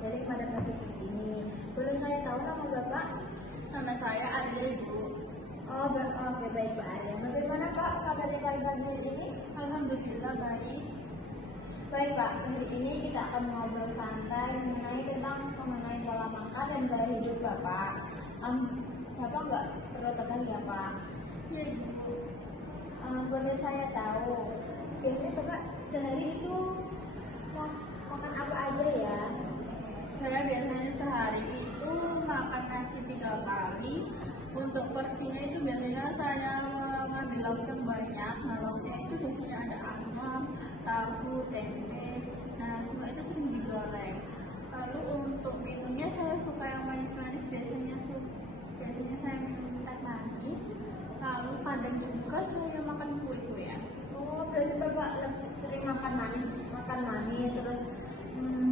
sharing pada pagi ini. Boleh saya tahu nama Bapak? Nama saya Arya, Ibu. Oh, oke, baik Pak Arya. Bagaimana Pak kabarnya pagi ini? Alhamdulillah baik. Baik Pak, hari ini kita akan ngobrol santai mengenai pola makan dan gaya hidup Bapak. Bapak nggak perlu tegang ya Pak? Ya, Ibu. Boleh saya tahu, biasanya Bapak sehari itu makan apa aja ya? Saya biasanya sehari itu makan nasi 3 kali. Untuk porsinya itu biasanya saya mengambil lauk yang banyak. Nah, lauknya itu biasanya ada ayam, tahu, tempe. Nah, semua itu sering digoreng. Lalu untuk minumnya saya suka yang manis-manis. Biasanya saya minum teh manis. Lalu kadang juga saya makan kue-kuean. Oh, berarti Bapak lebih sering makan manis, terus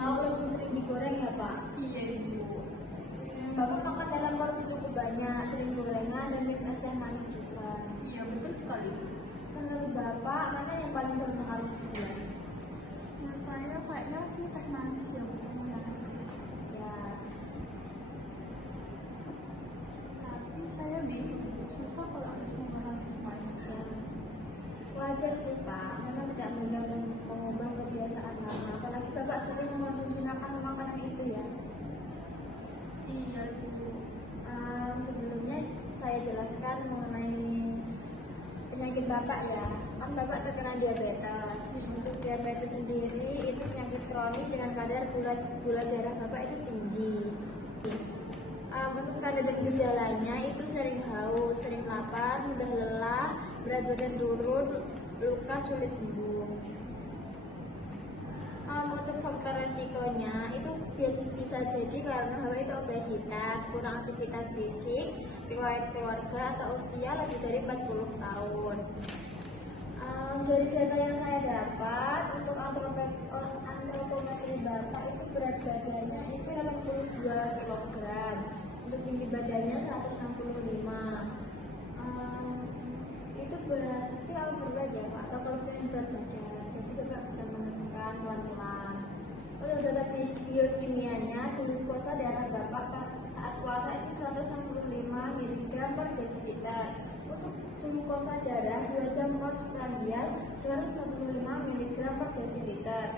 lauk lebih sering digoreng ya Pak? Iya, Ibu. Bapak makan dalam porsi cukup banyak, sering gorengan dan minum es teh manis juga. Iya, betul sekali. Menurut Bapak, mana yang paling berpengaruh juga? Nah, saya kayaknya sih teh manis ya, sama nasi. Ya, Tapi saya bingung, susah kalau harus menggunakan semuanya. ya. Wajar sih Pak, memang tidak mudah mengubah kebiasaan lama. Apalagi Bapak sering mengonsumsi makanan itu ya. Iya, Ibu. Sebelumnya saya jelaskan mengenai penyakit Bapak ya. Kan Bapak terkena diabetes. Untuk diabetes sendiri itu penyakit kronis dengan kadar gula darah Bapak itu tinggi. Untuk tanda dan gejalanya itu sering haus, sering lapar, mudah lelah, berat badan turun, luka sulit sembuh. Untuk faktor resikonya itu bisa jadi karena itu obesitas, kurang aktivitas fisik, riwayat keluarga atau usia lebih dari 40 tahun. Dari data yang saya dapat, untuk antropometri Bapak itu berat badannya itu 82 kg, untuk tinggi badannya 165. Itu berarti berat ya Pak, atau kalau berat badan. Jadi Bapak bisa menekan pelan-pelan. Untuk data biokimianya, glukosa darah Bapak saat puasa itu 165 mg per desiliter. Untuk glukosa darah 2 jam postprandial 265 mg per desiliter.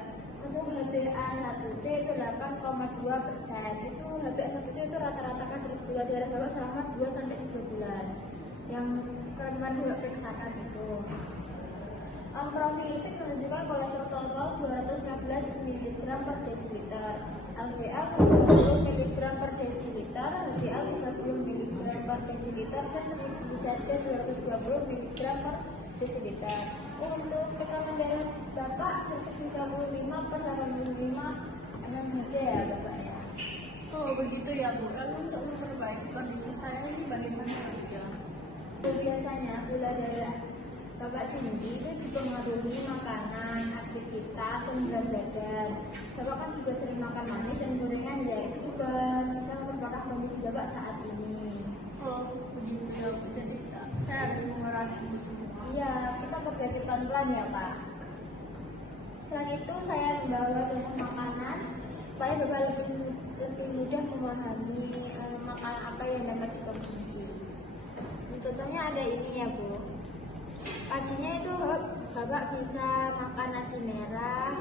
Untuk HbA1c itu 8,2%. Itu HbA1c itu rata-rata kan gula darah Bapak selama 2-3 bulan. Yang kandungan Bapak periksakan itu. Profil lipid menunjukkan kolesterol total 215 mg per desiliter, LDL 30 mg per desiliter, HDL 30 mg per desiliter, dan trigliseridet 220 mg per desiliter. Untuk tekanan darah Bapak 135 per 85 mmHg ya Bapak ya. Oh, begitu ya, Bu. Lalu untuk memperbaiki kondisi saya ini bagaimana saja? Biasanya gula darah Bapak tinggi itu dipengaruhi makanan, aktivitas, dan berat badan. Bapak kan juga sering makan manis dan gorengan ya, itu juga bisa memperparah kondisi Bapak saat ini. Oh, begitu ya, Bu. Jadi saya harus mengurangi itu semua. Iya, kita berbiasa pelan-pelan ya Pak. Selain itu saya membawa bahan makanan supaya Bapak lebih mudah memahami makanan apa yang dapat dikonsumsi. Contohnya ada ini ya Bu. Paginya itu Bapak bisa makan nasi merah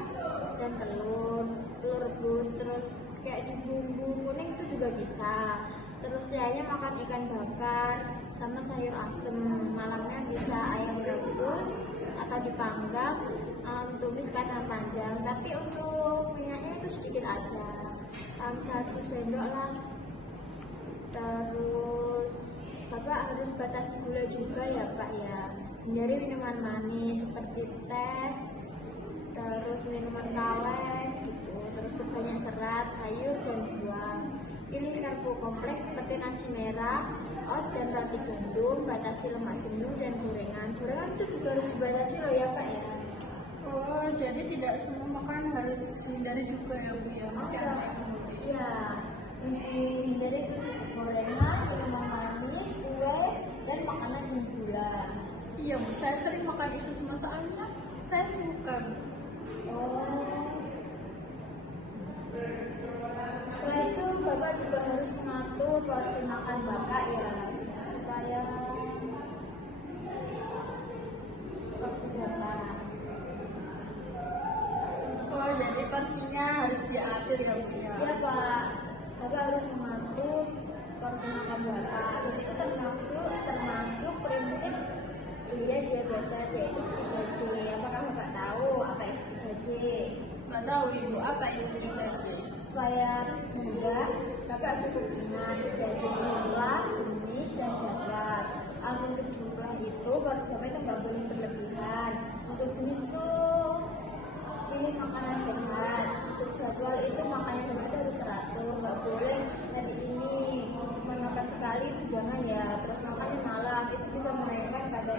dan telur rebus, terus kayak di bumbu kuning itu juga bisa. Terus siangnya makan ikan bakar sama sayur asem. Malamnya bisa ayam rebus atau dipanggang, tumis kacang panjang. Tapi untuk minyaknya itu sedikit aja, 1 sendok lah. Terus Bapak harus batasi gula juga ya Pak ya. Hindari minuman manis seperti teh, terus minuman kaleng gitu, terus perbanyak serat, sayur dan buah. Pilih karbo kompleks seperti nasi merah, oat dan roti gandum, batasi lemak jenuh dan gorengan. Gorengan itu juga harus dibatasi loh ya Pak ya. Oh, jadi tidak semua makanan harus dihindari juga ya, Bu ya? Masih ada yang boleh. Iya, hindari itu gorengan, minuman manis, kue, dan makanan bergula. Iya, Bu. Saya sering makan itu semua soalnya saya suka, Bu. Oh. Bapak juga harus mengatur porsi makan Bapak ya, supaya porsi Bapak. Oh, jadi porsinya harus diatur ya Bu ya. Ya Pak, Bapak harus mengatur porsi makan Bapak. Dan itu termasuk prinsip dia diabetes yaitu 3J. Apakah Bapak tahu apa itu 3J? Nggak tahu Ibu, apa itu 3J? Supaya mudah, Bapak cukup ingat 3J: jumlah, jenis, dan jadwal. Untuk jumlah itu porsi Bapak itu nggak boleh berlebihan. Untuk jenis itu ini makanan sehat. Untuk jadwal itu makanan Bapak itu harus teratur, nggak boleh tadi ini makan sekali itu jangan ya. Terus makannya malam itu bisa meremehkan pada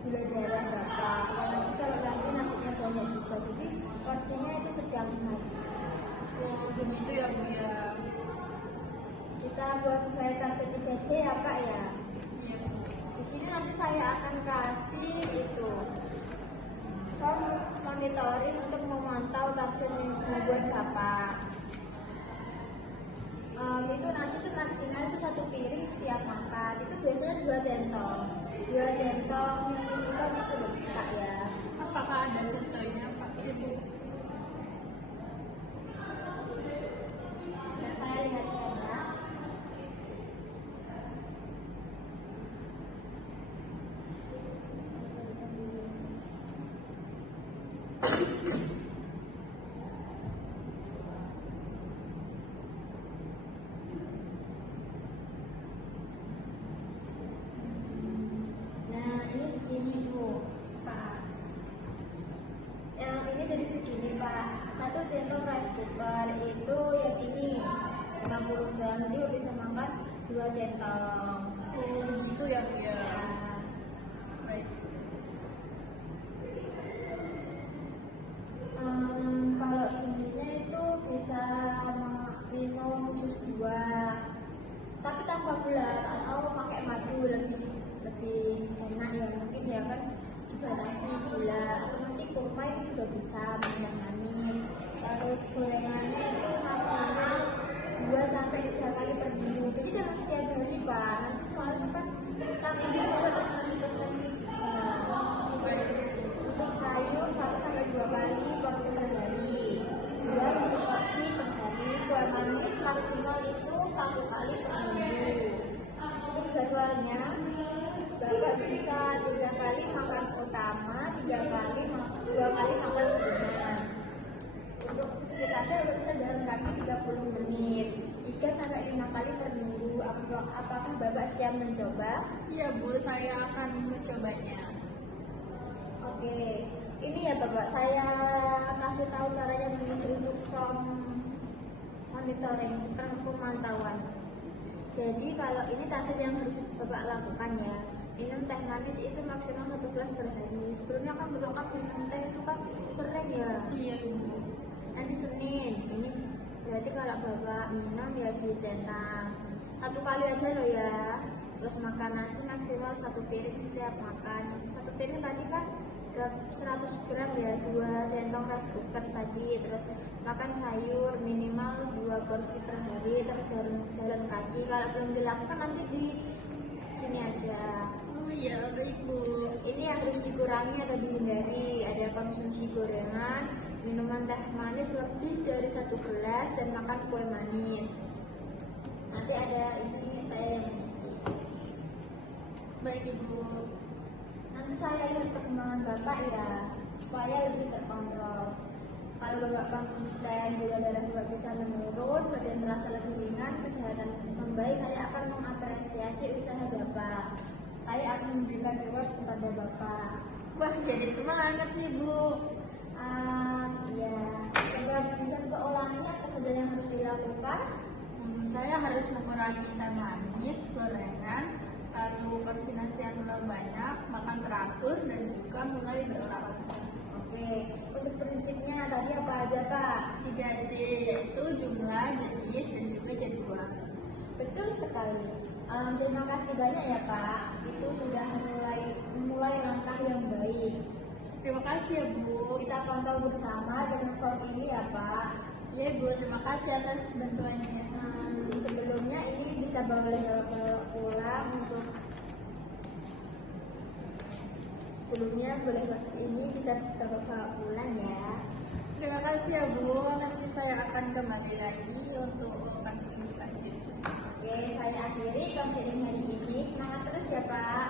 gula darah Bapak. Apalagi kalau nanti nasinya banyak juga, jadi porsinya itu sedang saja. Oh, begitu ya Bu ya. Kita buat sesuai target 3C ya Pak ya. Iya. Di sini nanti saya akan kasih itu form monitoring untuk memantau target yang dibuat Bapak. Itu nasi itu maksimal itu 1 piring setiap makan. Itu biasanya 2 centong. 2 centong yang juga itu loh Pak ya. Apakah ada contohnya Pak Ibu? Nah, saya lihat ya. Nah, ini segini Bu, Pak. Yang ini jadi segini Pak. 1 centong rice cooker itu yang ini 50 gram, jadi Bapak bisa makan 2 centong. Oh, begitu ya Bu ya. Nah, Baik. kalau jenisnya itu bisa minum jus buah, tapi tanpa gula atau pakai madu lebih enak ya, mungkin ya kan dibatasi gula, atau nanti kurma itu juga bisa minum manis. Terus gorengannya itu maksimal 2 sampai 3 kali per minggu, jadi jangan setiap hari Pak, nanti soalnya kan tapi dia juga terkonsumsi juga. Untuk sayur 1 sampai 2 kali porsi per hari, 2 untuk porsi per hari. Kue manis maksimal itu 1 kali per minggu. Untuk jadwalnya, Bapak bisa 3 kali makan utama, 2 kali makan sebenarnya. Untuk aktivitasnya bisa jalan kaki 30 menit, 3 sampai 5 kali per minggu. Apakah Bapak siap mencoba? Iya Bu, saya akan mencobanya. Oke, ini ya Bapak, saya kasih tahu caranya mengisi untuk form monitoring, pemantauan. Jadi kalau ini target yang harus Bapak lakukan ya, minum teh manis itu maksimal 1 gelas per hari. Sebelumnya kan Bapak kan minum teh itu kan sering ya. Iya Ibu. Nanti Senin, ini berarti kalau Bapak minum ya di senang 1 kali aja loh ya. Terus makan nasi maksimal 1 piring setiap makan. 1 piring tadi kan 100 gram ya, 2 centong rice cooker tadi. Terus makan sayur minimal 2 porsi per hari. Terus jalan kaki, kalau belum dilakukan nanti di sini aja. Oh iya, baik Bu. Ini yang harus dikurangi atau dihindari, ada konsumsi gorengan, minuman teh manis lebih dari 1 gelas, dan makan kue manis. Nanti ada ini saya yang mengisi. Baik Ibu. Nanti saya lihat perkembangan Bapak ya, supaya lebih terkontrol. Kalau Bapak konsisten, gula darah Bapak bisa menurun, badan merasa lebih ringan, kesehatan membaik, saya akan mengapresiasi usaha Bapak. Saya akan memberikan reward kepada Bapak. Wah, jadi semangat nih Bu. Ya, coba bisa Bapak ulangi apa saja yang harus dilakukan. Saya harus mengurangi teh manis, gorengan, lalu porsi nasi yang terlalu banyak, makan teratur, dan juga mulai berolahraga. Oke, untuk prinsipnya tadi apa aja Pak? 3J yaitu jumlah, jenis, dan juga jadwal. Betul sekali. Terima kasih banyak ya Pak. Itu sudah memulai langkah yang baik. Terima kasih ya Bu. Kita pantau bersama dengan form ini ya Pak. Iya Bu, terima kasih atas bantuannya. sebelumnya ini bisa bawa pulang untuk sebelumnya boleh ini bisa bawa pulang ya. Terima kasih ya Bu, nanti saya akan kembali lagi untuk konseling selanjutnya. Oke, saya akhiri konseling hari ini. Semangat terus ya Pak.